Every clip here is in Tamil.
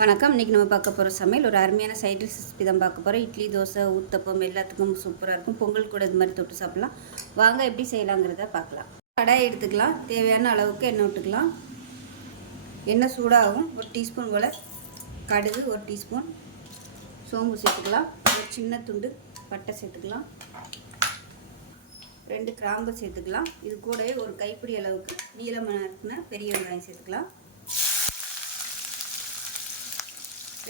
வணக்கம். இன்றைக்கி நம்ம பார்க்க போகிற சமையல் ஒரு அருமையான சைட் ரெசிபி தான் பார்க்க போகிறோம் இட்லி தோசை ஊத்தப்பம் எல்லாத்துக்கும் சூப்பராக இருக்கும். பொங்கல் கூட இது மாதிரி தொட்டு சாப்பிட்லாம். வாங்க எப்படி செய்யலாங்கிறத பார்க்கலாம். கடாய் எடுத்துக்கலாம். தேவையான அளவுக்கு எண்ணெய் விட்டுக்கலாம். எண்ணெய் சூடாகும். ஒரு டீஸ்பூன் போல் கடுகு ஒரு டீஸ்பூன் சோம்பு சேர்த்துக்கலாம். ஒரு சின்ன துண்டு பட்டை சேர்த்துக்கலாம். ரெண்டு கிராம்பு சேர்த்துக்கலாம். இது கூடவே ஒரு கைப்பிடி அளவுக்கு நீளமான பெரிய வெங்காயம் சேர்த்துக்கலாம்.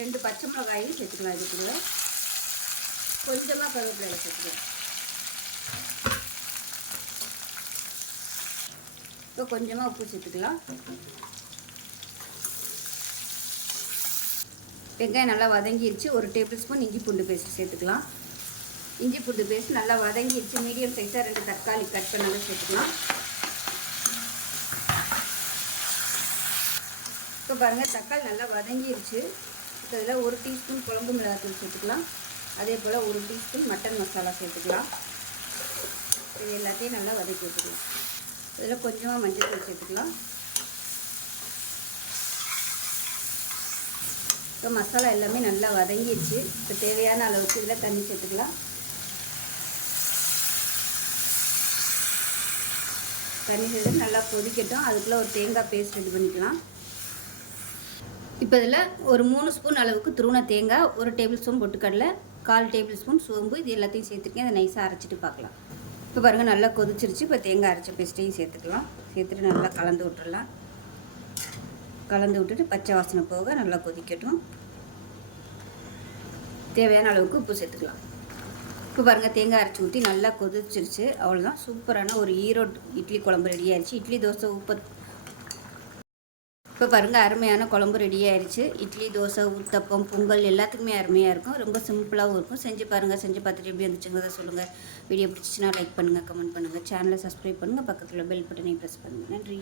ரெண்டு பச்சை மிளகாயும் சேர்த்துக்கலாம் இதுக்குள்ள. கொஞ்சமாக கருவேப்பிலை சேர்த்துக்கலாம். இப்போ கொஞ்சமாக உப்பு சேர்த்துக்கலாம். வெங்காயம் நல்லா வதங்கிடுச்சு ஒரு டேபிள் ஸ்பூன் இஞ்சி பூண்டு பேஸ்ட் சேர்த்துக்கலாம். இஞ்சி பூண்டு பேஸ்ட் நல்லா வதங்கிருச்சு. மீடியம் சைஸாக ரெண்டு தக்காளி கட் பண்ணாலும் சேர்த்துக்கலாம். இப்போ பாருங்கள் தக்காளி நல்லா வதங்கிடுச்சு இதில் ஒரு டீஸ்பூன் குழம்பு மிளகாத்தூள் சேர்த்துக்கலாம். அதே போல் ஒரு டீஸ்பூன் மட்டன் மசாலா சேர்த்துக்கலாம். இது எல்லாத்தையும் நல்லா வதக்கி வச்சுக்கலாம் இதில் கொஞ்சமாக மஞ்சள் தூள் சேர்த்துக்கலாம். இப்போ மசாலா எல்லாமே நல்லா வதங்கிடுச்சு. இப்போ தேவையான அளவுக்கு இதில் தண்ணி சேர்த்துக்கலாம். தண்ணி சேர்த்து நல்லா கொதிக்கட்டும். அதுக்குள்ளே ஒரு தேங்காய் பேஸ்ட் ரெடி பண்ணிக்கலாம். இப்போ இதில் ஒரு மூணு ஸ்பூன் அளவுக்கு துருண தேங்காய் ஒரு டேபிள் ஸ்பூன் பொட்டுக்கடலை கால் டேபிள் ஸ்பூன் சோம்பு இது எல்லாத்தையும் சேர்த்துருக்கேன். அதை நைஸாக அரைச்சிட்டு பார்க்கலாம். இப்போ பாருங்கள் நல்லா கொதிச்சிருச்சு. இப்போ தேங்காய் அரைச்ச பேஸ்ட்டையும் சேர்த்துக்கலாம். சேர்த்துட்டு நல்லா கலந்து விட்டுடலாம் கலந்து விட்டுட்டு பச்சை வாசனை போக நல்லா கொதிக்கட்டும். தேவையான அளவுக்கு உப்பு சேர்த்துக்கலாம். இப்போ பாருங்கள் தேங்காய் அரைச்சி ஊற்றி நல்லா கொதிச்சிருச்சு. அவ்வளோதான் சூப்பரான ஒரு ஈரோடு இட்லி குழம்பு ரெடி ஆயிடுச்சு இட்லி தோசை உப்பு இப்போ பாருங்கள் அருமையான குழம்பு ரெடி ஆயிடுச்சு. இட்லி தோசை ஊத்தப்பம் பொங்கல் எல்லாத்துக்குமே அருமையாக இருக்கும். ரொம்ப சிம்பிளாகவும் இருக்கும். செஞ்சு பாருங்கள் செஞ்சு பார்த்துட்டு எப்படி இருந்துச்சுங்கிறத சொல்லுங்கள் வீடியோ பிடிச்சிச்சின்னா லைக் பண்ணுங்கள் கமெண்ட் பண்ணுங்கள் சேனலை சப்ஸ்கிரைப் பண்ணுங்கள் பக்கத்தில் பெல் பட்டனை ப்ரெஸ் பண்ணுங்கள் நன்றி.